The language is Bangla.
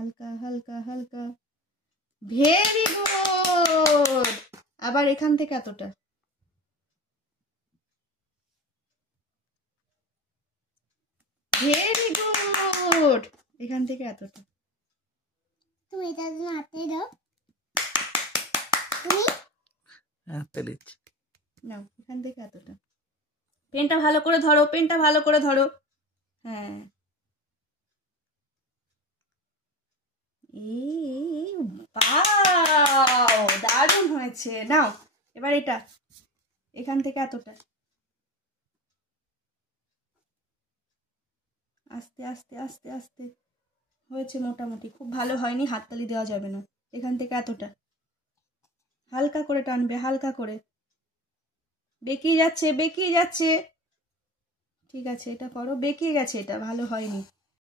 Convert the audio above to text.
হালকা হালকা হালকা। Very good. আবার এখান থেকে এতটা। Very good. এখান থেকে এতটা। তুমি এটা হাতে দাও। তুমি হাতে দিচ্ছি। নাও এখান থেকে এতটা। পেনটা ভালো করে ধরো, পেনটা ভালো করে ধরো। হ্যাঁ, বাও, দারুণ হয়েছে। নাও এবার এটা এখান থেকে এতটা। আস্তে আস্তে আস্তে আস্তে হয়েছে মোটামুটি, খুব ভালো হয়নি, হাততালি দেওয়া যাবে না। এখান থেকে এতটা হালকা করে টানবে, হালকা করে। বেঁকিয়ে যাচ্ছে, বেঁকিয়ে যাচ্ছে। ঠিক আছে, এটা করো। বেঁকিয়ে গেছে, এটা ভালো হয়নি।